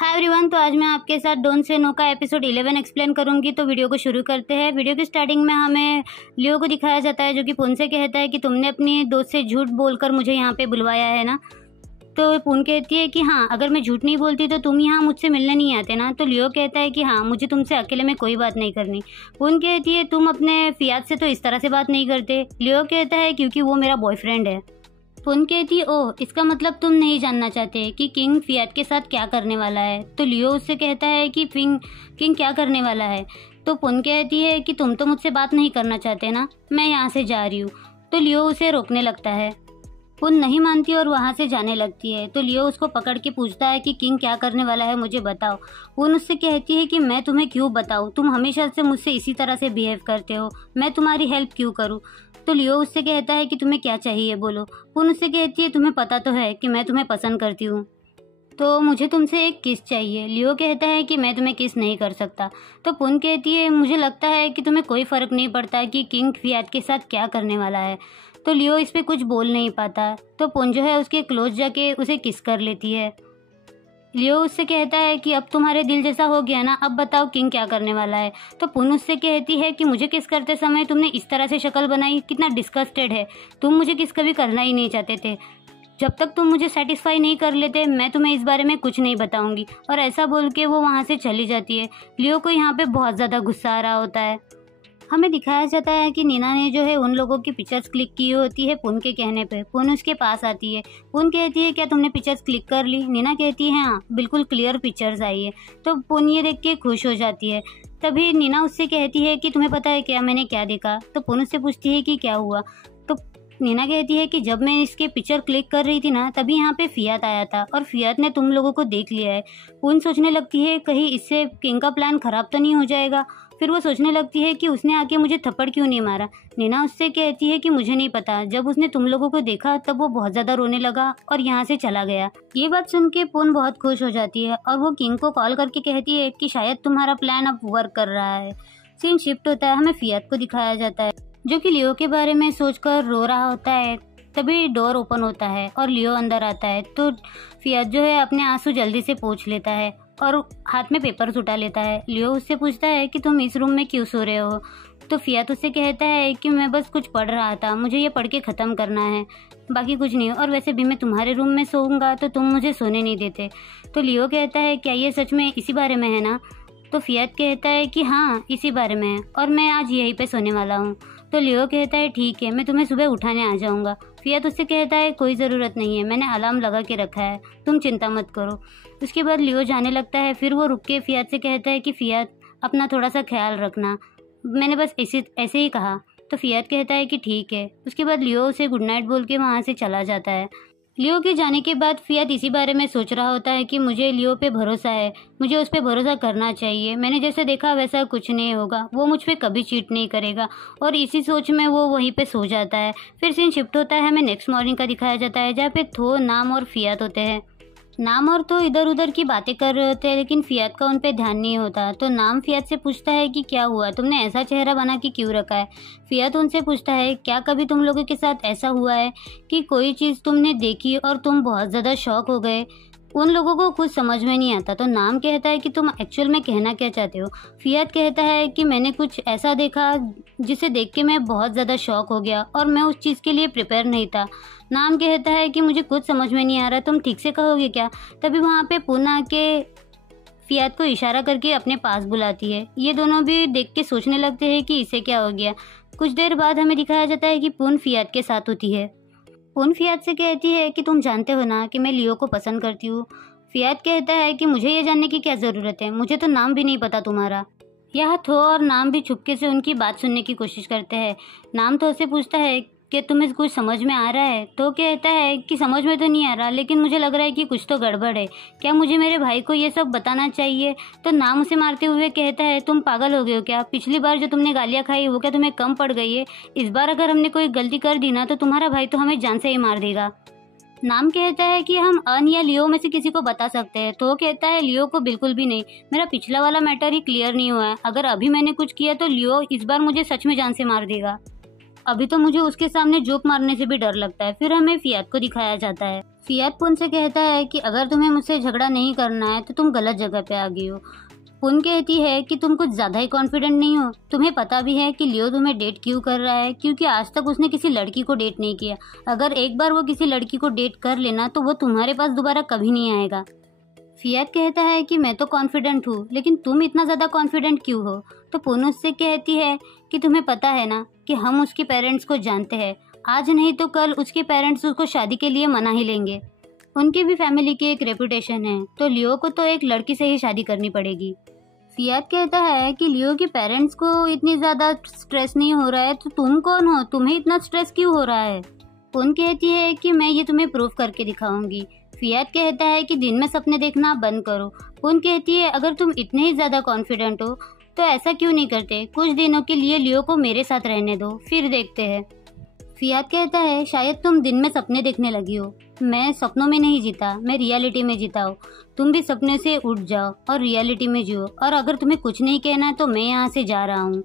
Hi everyone, तो आज मैं आपके साथ डोंट से नो का एपिसोड 11 एक्सप्लेन करूंगी। तो वीडियो को शुरू करते हैं। वीडियो की स्टार्टिंग में हमें लियो को दिखाया जाता है जो कि पुन से कहता है कि तुमने अपनी दोस्त से झूठ बोलकर मुझे यहाँ पे बुलवाया है ना। तो पुन कहती है कि हाँ, अगर मैं झूठ नहीं बोलती तो तुम यहाँ मुझसे मिलने नहीं आते ना। तो लियो कहता है कि हाँ, मुझे तुमसे अकेले में कोई बात नहीं करनी। पुन कहती है तुम अपने फियाद से तो इस तरह से बात नहीं करते। लियो कहता है क्योंकि वो मेरा बॉयफ्रेंड है। पुन कहती है ओह, इसका मतलब तुम नहीं जानना चाहते कि किंग फियाद के साथ क्या करने वाला है। तो लियो उससे कहता है कि किंग क्या करने वाला है। तो पुन कहती है कि तुम तो मुझसे बात नहीं करना चाहते ना, मैं यहाँ से जा रही हूँ। तो लियो उसे रोकने लगता है। पुन नहीं मानती और वहाँ से जाने लगती है। तो लियो उसको पकड़ के पूछता है कि किंग क्या करने वाला है, मुझे बताओ। पुन उससे कहती है कि मैं तुम्हें क्यों बताऊँ, तुम हमेशा से मुझसे इसी तरह से बिहेव करते हो, मैं तुम्हारी हेल्प क्यों करूँ। तो लियो उससे कहता है कि तुम्हें क्या चाहिए बोलो। पुन उससे कहती है तुम्हें पता तो है कि मैं तुम्हें पसंद करती हूँ, तो मुझे तुमसे एक किस चाहिए। लियो कहता है कि मैं तुम्हें किस नहीं कर सकता। तो पुन कहती है मुझे लगता है कि तुम्हें कोई फ़र्क नहीं पड़ता कि किंग फियाद के साथ क्या करने वाला है। तो लियो इस पर कुछ बोल नहीं पाता। तो पुन जो है उसके क्लोज जाके उसे किस कर लेती है। लियो उससे कहता है कि अब तुम्हारे दिल जैसा हो गया ना, अब बताओ किंग क्या करने वाला है। तो पुन उससे कहती है कि मुझे किस करते समय तुमने इस तरह से शक्ल बनाई, कितना डिस्गस्टेड है। तुम मुझे किस कभी करना ही नहीं चाहते थे। जब तक तुम मुझे सेटिस्फाई नहीं कर लेते मैं तुम्हें इस बारे में कुछ नहीं बताऊंगी। और ऐसा बोल के वो वहाँ से चली जाती है। लियो को यहाँ पे बहुत ज़्यादा गुस्सा आ रहा होता है। हमें दिखाया जाता है कि नीना ने जो है उन लोगों की पिक्चर्स क्लिक की होती है पुन के कहने पे। पुन उसके पास आती है। पुन कहती है क्या तुमने पिक्चर्स क्लिक कर ली। नीना कहती है हाँ, बिल्कुल क्लियर पिक्चर्स आई है। तो पुन ये देख के खुश हो जाती है। तभी नीना उससे कहती है कि तुम्हें पता है क्या मैंने क्या देखा। तो पुन उससे पूछती है कि क्या हुआ। तो नीना कहती है कि जब मैं इसके पिक्चर क्लिक कर रही थी ना, तभी यहाँ पे फियाद आया था और फियाद ने तुम लोगों को देख लिया है। पुन सोचने लगती है कहीं इससे किंग का प्लान खराब तो नहीं हो जाएगा। फिर वो सोचने लगती है कि उसने आके मुझे थप्पड़ क्यों नहीं मारा। नीना उससे कहती है कि मुझे नहीं पता, जब उसने तुम लोगों को देखा तब वो बहुत ज़्यादा रोने लगा और यहाँ से चला गया। ये बात सुन के पुन बहुत खुश हो जाती है और वो किंग को कॉल करके कहती है कि शायद तुम्हारा प्लान अब वर्क कर रहा है। सीन शिफ्ट होता है, हमें फियाद को दिखाया जाता है जो कि लियो के बारे में सोचकर रो रहा होता है। तभी डोर ओपन होता है और लियो अंदर आता है। तो फियाद जो है अपने आंसू जल्दी से पोंछ लेता है और हाथ में पेपर्स उठा लेता है। लियो उससे पूछता है कि तुम इस रूम में क्यों सो रहे हो। तो फियाद उससे कहता है कि मैं बस कुछ पढ़ रहा था, मुझे ये पढ़ के ख़त्म करना है, बाकी कुछ नहीं। और वैसे भी मैं तुम्हारे रूम में सोऊंगा तो तुम मुझे सोने नहीं देते। तो लियो कहता है क्या ये सच में इसी बारे में है ना। तो फियाद कहता है कि हाँ, इसी बारे में है और मैं आज यहीं पे सोने वाला हूँ। तो लियो कहता है ठीक है, मैं तुम्हें सुबह उठाने आ जाऊँगा। फियाद उससे कहता है कोई ज़रूरत नहीं है, मैंने अलार्म लगा के रखा है, तुम चिंता मत करो। उसके बाद लियो जाने लगता है। फिर वो रुक के फियाद से कहता है कि फियाद अपना थोड़ा सा ख्याल रखना, मैंने बस ऐसे ही कहा। तो फियाद कहता है कि ठीक है। उसके बाद लियो उसे गुड नाइट बोल के वहाँ से चला जाता है। लियो के जाने के बाद फियाद इसी बारे में सोच रहा होता है कि मुझे लियो पे भरोसा है, मुझे उस पर भरोसा करना चाहिए। मैंने जैसे देखा वैसा कुछ नहीं होगा, वो मुझ पे कभी चीट नहीं करेगा। और इसी सोच में वो वहीं पे सो जाता है। फिर सीन शिफ्ट होता है, हमें नेक्स्ट मॉर्निंग का दिखाया जाता है जहाँ पे थो, नाम और फियाद होते हैं। नाम और तो इधर उधर की बातें कर रहे होते हैं लेकिन फियाद का उन पे ध्यान नहीं होता। तो नाम फियाद से पूछता है कि क्या हुआ, तुमने ऐसा चेहरा बना के क्यों रखा है। फियाद उनसे पूछता है क्या कभी तुम लोगों के साथ ऐसा हुआ है कि कोई चीज़ तुमने देखी और तुम बहुत ज़्यादा शॉक हो गए। उन लोगों को कुछ समझ में नहीं आता। तो नाम कहता है कि तुम एक्चुअल में कहना क्या चाहते हो। फियाद कहता है कि मैंने कुछ ऐसा देखा जिसे देख के मैं बहुत ज़्यादा शॉक हो गया और मैं उस चीज़ के लिए प्रिपेयर नहीं था। नाम कहता है कि मुझे कुछ समझ में नहीं आ रहा, तुम ठीक से कहोगे क्या। तभी वहाँ पे पुन आके फियाद को इशारा करके अपने पास बुलाती है। ये दोनों भी देख के सोचने लगते हैं कि इसे क्या हो गया। कुछ देर बाद हमें दिखाया जाता है कि पुन फियाद के साथ होती है। पुन फियाद से कहती है कि तुम जानते हो ना कि मैं लियो को पसंद करती हूँ। फियाद कहता है कि मुझे ये जानने की क्या ज़रूरत है, मुझे तो नाम भी नहीं पता तुम्हारा। यहाँ थो और नाम भी चुपके से उनकी बात सुनने की कोशिश करते हैं। नाम थो से पूछता है कि तुम्हें कुछ समझ में आ रहा है। तो कहता है कि समझ में तो नहीं आ रहा, लेकिन मुझे लग रहा है कि कुछ तो गड़बड़ है, क्या मुझे मेरे भाई को ये सब बताना चाहिए। तो नाम उसे मारते हुए कहता है तुम पागल हो गए हो क्या, पिछली बार जो तुमने गालियाँ खाई वो क्या तुम्हें कम पड़ गई है। इस बार अगर हमने कोई गलती कर दी ना तो तुम्हारा भाई तो हमें जान से ही मार देगा। नाम कहता है कि हम अन या लियो में से किसी को बता सकते हैं। तो कहता है लियो को बिल्कुल भी नहीं, मेरा पिछला वाला मैटर ही क्लियर नहीं हुआ है, अगर अभी मैंने कुछ किया तो लियो इस बार मुझे सच में जान से मार देगा। अभी तो मुझे उसके सामने जोक मारने से भी डर लगता है। फिर हमें फियाद को दिखाया जाता है। फियात पुन से कहता है कि अगर तुम्हें मुझसे झगड़ा नहीं करना है तो तुम गलत जगह पे आ गई हो। पुन कहती है कि तुम कुछ ज़्यादा ही कॉन्फिडेंट नहीं हो। तुम्हें पता भी है कि लियो तुम्हें डेट क्यों कर रहा है, क्योंकि आज तक उसने किसी लड़की को डेट नहीं किया। अगर एक बार वो किसी लड़की को डेट कर लेना तो वो तुम्हारे पास दोबारा कभी नहीं आएगा। फियात कहता है कि मैं तो कॉन्फिडेंट हूँ, लेकिन तुम इतना ज़्यादा कॉन्फिडेंट क्यों हो? तो पुन उससे कहती है कि तुम्हें पता है ना कि हम उसके पेरेंट्स को जानते हैं। आज नहीं तो कल उसके पेरेंट्स उसको शादी के लिए मना ही लेंगे। उनकी भी फैमिली की एक रेपुटेशन है, तो लियो को तो एक लड़की से ही शादी करनी पड़ेगी। फियात कहता है कि लियो के पेरेंट्स को इतनी ज़्यादा स्ट्रेस नहीं हो रहा है तो तुम कौन हो, तुम्हें इतना स्ट्रेस क्यों हो रहा है? पुन कहती है कि मैं ये तुम्हें प्रूफ करके दिखाऊंगी। फियात कहता है कि दिन में सपने देखना बंद करो। पुन कहती है अगर तुम इतने ही ज़्यादा कॉन्फिडेंट हो तो ऐसा क्यों नहीं करते, कुछ दिनों के लिए लियो को मेरे साथ रहने दो, फिर देखते हैं। फियात कहता है शायद तुम दिन में सपने देखने लगी हो, मैं सपनों में नहीं जीता, मैं रियलिटी में जीता हूँ। तुम भी सपने से उठ जाओ और रियलिटी में जियो, और अगर तुम्हें कुछ नहीं कहना तो मैं यहाँ से जा रहा हूँ।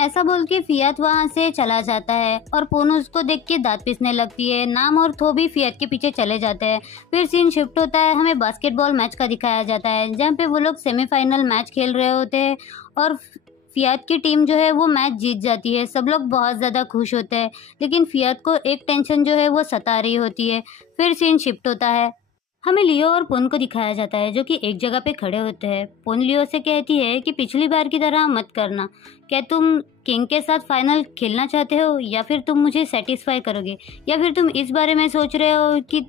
ऐसा बोल के फियात वहाँ से चला जाता है और पुन उसको देख के दांत पीसने लगती है। नाम और थो भी फियात के पीछे चले जाते हैं। फिर सीन शिफ्ट होता है, हमें बास्केटबॉल मैच का दिखाया जाता है जहाँ पे वो लोग सेमीफाइनल मैच खेल रहे होते हैं और फियात की टीम जो है वो मैच जीत जाती है। सब लोग बहुत ज़्यादा खुश होते हैं, लेकिन फियात को एक टेंशन जो है वो सता रही होती है। फिर सीन शिफ्ट होता है, हमें लियो और पुन को दिखाया जाता है जो कि एक जगह पे खड़े होते हैं। पुन लियो से कहती है कि पिछली बार की तरह मत करना, क्या तुम किंग के साथ फाइनल खेलना चाहते हो या फिर तुम मुझे सेटिस्फाई करोगे, या फिर तुम इस बारे में सोच रहे हो कि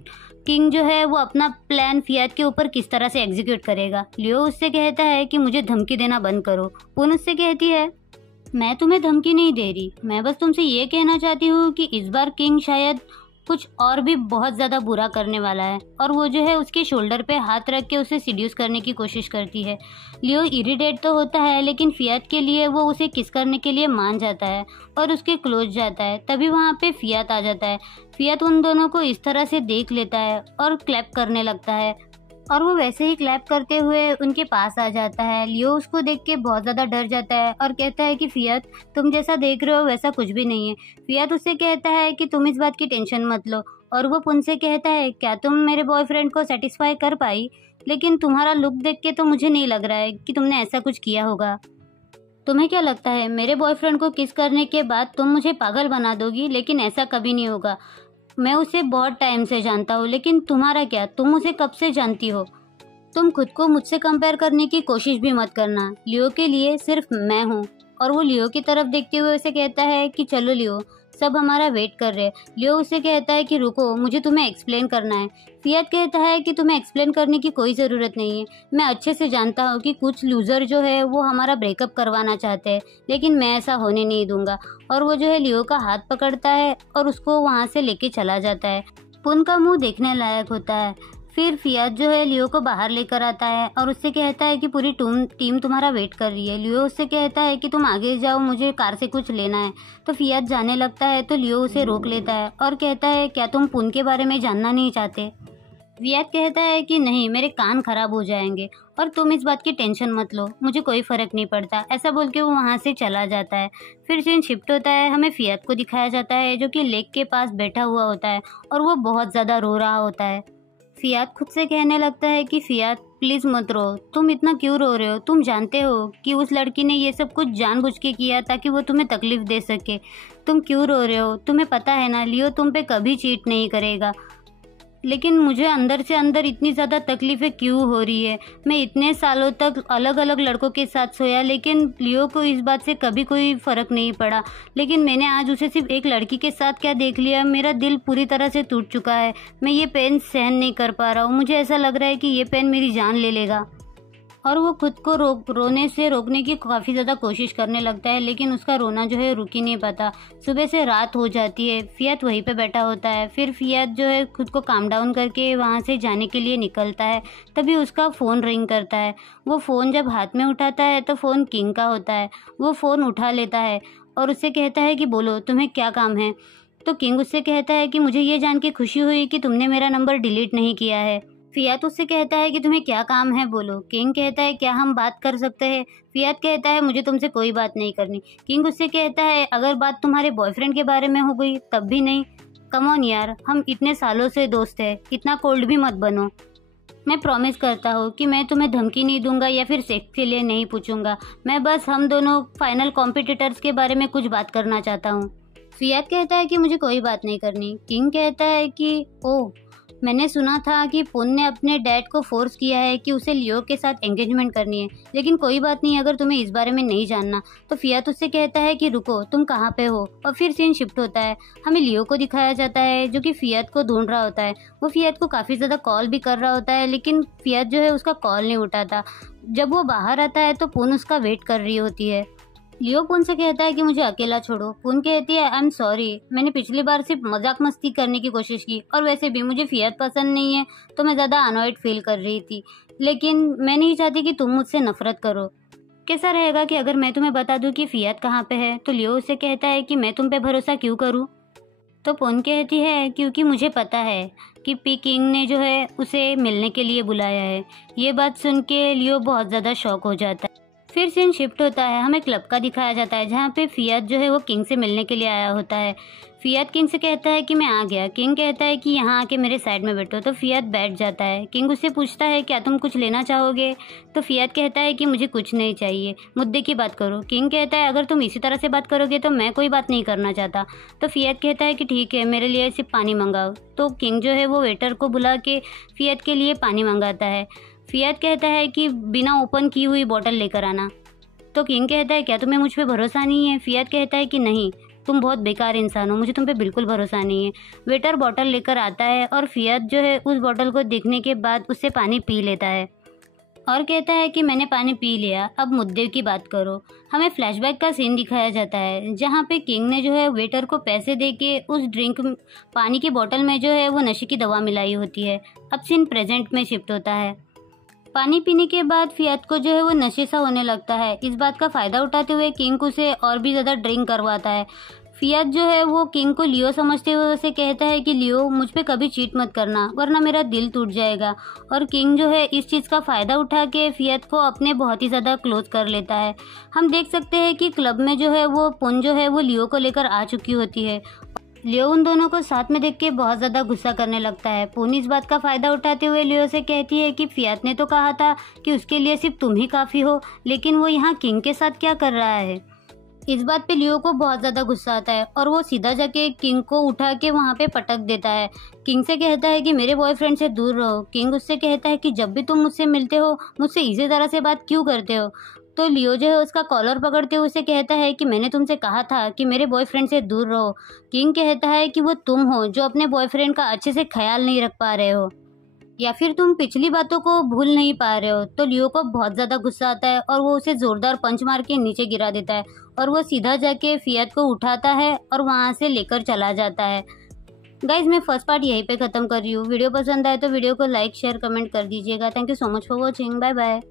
किंग जो है वो अपना प्लान फियात के ऊपर किस तरह से एग्जीक्यूट करेगा। लियो उससे कहता है कि मुझे धमकी देना बंद करो। पुन उससे कहती है मैं तुम्हें धमकी नहीं दे रही, मैं बस तुमसे ये कहना चाहती हूँ कि इस बार किंग शायद कुछ और भी बहुत ज़्यादा बुरा करने वाला है। और वो जो है उसके शोल्डर पे हाथ रख के उसे सीड्यूस करने की कोशिश करती है। लियो इरिटेट तो होता है, लेकिन फियात के लिए वो उसे किस करने के लिए मान जाता है और उसके क्लोज जाता है। तभी वहाँ पे फियात आ जाता है। फियात उन दोनों को इस तरह से देख लेता है और क्लैप करने लगता है, और वो वैसे ही क्लैप करते हुए उनके पास आ जाता है। लियो उसको देख के बहुत ज़्यादा डर जाता है और कहता है कि फियात तुम जैसा देख रहे हो वैसा कुछ भी नहीं है। फियात उससे कहता है कि तुम इस बात की टेंशन मत लो, और वो पुन से कहता है क्या तुम मेरे बॉयफ्रेंड को सेटिस्फाई कर पाई, लेकिन तुम्हारा लुक देख के तो मुझे नहीं लग रहा है कि तुमने ऐसा कुछ किया होगा। तुम्हें क्या लगता है मेरे बॉयफ्रेंड को किस करने के बाद तुम मुझे पागल बना दोगी, लेकिन ऐसा कभी नहीं होगा। मैं उसे बहुत टाइम से जानता हूँ, लेकिन तुम्हारा क्या, तुम उसे कब से जानती हो? तुम खुद को मुझसे कंपेयर करने की कोशिश भी मत करना, लियो के लिए सिर्फ मैं हूँ। और वो लियो की तरफ देखते हुए उसे कहता है कि चलो लियो, सब हमारा वेट कर रहे हैं। लियो उसे कहता है कि रुको, मुझे तुम्हें एक्सप्लेन करना है। फियात कहता है कि तुम्हें एक्सप्लेन करने की कोई ज़रूरत नहीं है, मैं अच्छे से जानता हूँ कि कुछ लूज़र जो है वो हमारा ब्रेकअप करवाना चाहते हैं, लेकिन मैं ऐसा होने नहीं दूंगा। और वो जो है लियो का हाथ पकड़ता है और उसको वहाँ से लेके चला जाता है। पुन का मुँह देखने लायक होता है। फिर फियात जो है लियो को बाहर लेकर आता है और उससे कहता है कि पूरी टीम तुम्हारा वेट कर रही है। लियो उससे कहता है कि तुम आगे जाओ, मुझे कार से कुछ लेना है। तो फियात जाने लगता है तो लियो उसे रोक लेता है और कहता है क्या तुम पुन के बारे में जानना नहीं चाहते? फियात कहता है कि नहीं, मेरे कान खराब हो जाएंगे और तुम इस बात की टेंशन मत लो, मुझे कोई फ़र्क नहीं पड़ता। ऐसा बोल के वो वहाँ से चला जाता है। फिर सीन शिफ्ट होता है, हमें फियात को दिखाया जाता है जो कि लेक के पास बैठा हुआ होता है और वो बहुत ज़्यादा रो रहा होता है। फियात खुद से कहने लगता है कि फियात प्लीज़ मत रो, तुम इतना क्यों रो रहे हो? तुम जानते हो कि उस लड़की ने ये सब कुछ जानबूझ के किया ताकि वो तुम्हें तकलीफ़ दे सके। तुम क्यों रो रहे हो? तुम्हें पता है ना लियो तुम पे कभी चीट नहीं करेगा। लेकिन मुझे अंदर से अंदर इतनी ज़्यादा तकलीफ़ें क्यों हो रही है? मैं इतने सालों तक अलग अलग लड़कों के साथ सोया, लेकिन लियो को इस बात से कभी कोई फ़र्क नहीं पड़ा। लेकिन मैंने आज उसे सिर्फ एक लड़की के साथ क्या देख लिया, मेरा दिल पूरी तरह से टूट चुका है। मैं ये पेन सहन नहीं कर पा रहा हूँ, मुझे ऐसा लग रहा है कि ये पेन मेरी जान ले लेगा। और वो खुद को रोने से रोकने की काफ़ी ज़्यादा कोशिश करने लगता है, लेकिन उसका रोना जो है रुक ही नहीं पाता। सुबह से रात हो जाती है, फियात वहीं पे बैठा होता है। फिर फियात जो है खुद को काम डाउन करके वहाँ से जाने के लिए निकलता है। तभी उसका फ़ोन रिंग करता है। वो फ़ोन जब हाथ में उठाता है तो फ़ोन किंग का होता है। वो फ़ोन उठा लेता है और उससे कहता है कि बोलो तुम्हें क्या काम है? तो किंग उससे कहता है कि मुझे ये जान के खुशी हुई कि तुमने मेरा नंबर डिलीट नहीं किया है। फियात उससे कहता है कि तुम्हें क्या काम है बोलो। किंग कहता है क्या हम बात कर सकते हैं? फियात कहता है मुझे तुमसे कोई बात नहीं करनी। किंग उससे कहता है अगर बात तुम्हारे बॉयफ्रेंड के बारे में हो गई तब भी नहीं। कम ऑन यार, हम इतने सालों से दोस्त हैं, इतना कोल्ड भी मत बनो। मैं प्रॉमिस करता हूँ कि मैं तुम्हें धमकी नहीं दूंगा या फिर सेक्स के लिए नहीं पूछूंगा। मैं बस हम दोनों फाइनल कॉम्पिटिटर्स के बारे में कुछ बात करना चाहता हूँ। फियात कहता है कि मुझे कोई बात नहीं करनी। किंग कहता है कि ओह, मैंने सुना था कि पुन ने अपने डैड को फोर्स किया है कि उसे लियो के साथ एंगेजमेंट करनी है, लेकिन कोई बात नहीं अगर तुम्हें इस बारे में नहीं जानना। तो फियात उससे कहता है कि रुको, तुम कहाँ पे हो। और फिर सीन शिफ्ट होता है, हमें लियो को दिखाया जाता है जो कि फियात को ढूंढ रहा होता है। वो फियात को काफ़ी ज़्यादा कॉल भी कर रहा होता है, लेकिन फियात जो है उसका कॉल नहीं उठाता। जब वो बाहर आता है तो पुन उसका वेट कर रही होती है। लियो पुन से कहता है कि मुझे अकेला छोड़ो। पुन कहती है आई एम सॉरी, मैंने पिछली बार सिर्फ मजाक मस्ती करने की कोशिश की, और वैसे भी मुझे फियात पसंद नहीं है तो मैं ज़्यादा अनॉयड फील कर रही थी, लेकिन मैं नहीं चाहती कि तुम मुझसे नफरत करो। कैसा रहेगा कि अगर मैं तुम्हें बता दूं कि फियात कहाँ पे है। तो लियो उससे कहता है कि मैं तुम पे भरोसा क्यों करूँ। तो पुन कहती है क्योंकि मुझे पता है कि पी किंग ने जो है उसे मिलने के लिए बुलाया है। ये बात सुन के लियो बहुत ज़्यादा शॉक हो जाता है। फिर सीन शिफ्ट होता है, हमें क्लब का दिखाया जाता है जहाँ पे फियात जो है वो किंग से मिलने के लिए आया होता है। फियात किंग से कहता है कि मैं आ गया। किंग कहता है कि यहाँ आके मेरे साइड में बैठो। तो फियात बैठ जाता है। किंग उससे पूछता है क्या तुम कुछ लेना चाहोगे। तो फियात कहता है कि मुझे कुछ नहीं चाहिए, मुद्दे की बात करो। किंग कहता है अगर तुम इसी तरह से बात करोगे तो मैं कोई बात नहीं करना चाहता। तो फियात कहता है कि ठीक है, मेरे लिए सिर्फ पानी मंगाओ। तो किंग जो है वो वेटर को बुला के फियात के लिए पानी मंगाता है। फियात कहता है कि बिना ओपन की हुई बोतल लेकर आना। तो किंग कहता है क्या तुम्हें मुझ पे भरोसा नहीं है। फियात कहता है कि नहीं, तुम बहुत बेकार इंसान हो, मुझे तुम पे बिल्कुल भरोसा नहीं है। वेटर बोतल लेकर आता है और फियात जो है उस बोतल को देखने के बाद उससे पानी पी लेता है और कहता है कि मैंने पानी पी लिया, अब मुद्दे की बात करो। हमें फ्लैशबैक का सीन दिखाया जाता है जहाँ पे किंग ने जो है वेटर को पैसे दे के उस ड्रिंक पानी की बोतल में जो है वो नशे की दवा मिलाई होती है। अब सीन प्रेजेंट में शिफ्ट होता है। पानी पीने के बाद फियात को जो है वो नशे सा होने लगता है। इस बात का फ़ायदा उठाते हुए किंग उसे और भी ज़्यादा ड्रिंक करवाता है। फियात जो है वो किंग को लियो समझते हुए उसे कहता है कि लियो, मुझ पे कभी चीट मत करना वरना मेरा दिल टूट जाएगा। और किंग जो है इस चीज़ का फ़ायदा उठा के फियात को अपने बहुत ही ज़्यादा क्लोज कर लेता है। हम देख सकते हैं कि क्लब में जो है वो पुन जो है वो लियो को लेकर आ चुकी होती है। लियो उन दोनों को साथ में देख के बहुत ज़्यादा गुस्सा करने लगता है। पुन इस बात का फ़ायदा उठाते हुए लियो से कहती है कि फियात ने तो कहा था कि उसके लिए सिर्फ तुम ही काफ़ी हो, लेकिन वो यहाँ किंग के साथ क्या कर रहा है। इस बात पे लियो को बहुत ज़्यादा गुस्सा आता है और वो सीधा जाके किंग को उठा के वहाँ पे पटक देता है। किंग से कहता है कि मेरे बॉयफ्रेंड से दूर रहो। किंग उससे कहता है कि जब भी तुम मुझसे मिलते हो मुझसे इसी तरह से बात क्यों करते हो। तो लियो जो है उसका कॉलर पकड़ते हुए उसे कहता है कि मैंने तुमसे कहा था कि मेरे बॉयफ्रेंड से दूर रहो। किंग कहता है कि वो तुम हो जो अपने बॉयफ्रेंड का अच्छे से ख्याल नहीं रख पा रहे हो, या फिर तुम पिछली बातों को भूल नहीं पा रहे हो। तो लियो को बहुत ज़्यादा गुस्सा आता है और वो उसे ज़ोरदार पंच मार के नीचे गिरा देता है और वो सीधा जाके फियात को उठाता है और वहाँ से लेकर चला जाता है। गाइज, मैं फर्स्ट पार्ट यहीं पे ख़त्म कर रही हूँ। वीडियो पसंद आए तो वीडियो को लाइक शेयर कमेंट कर दीजिएगा। Thank you so much for watching. Bye bye.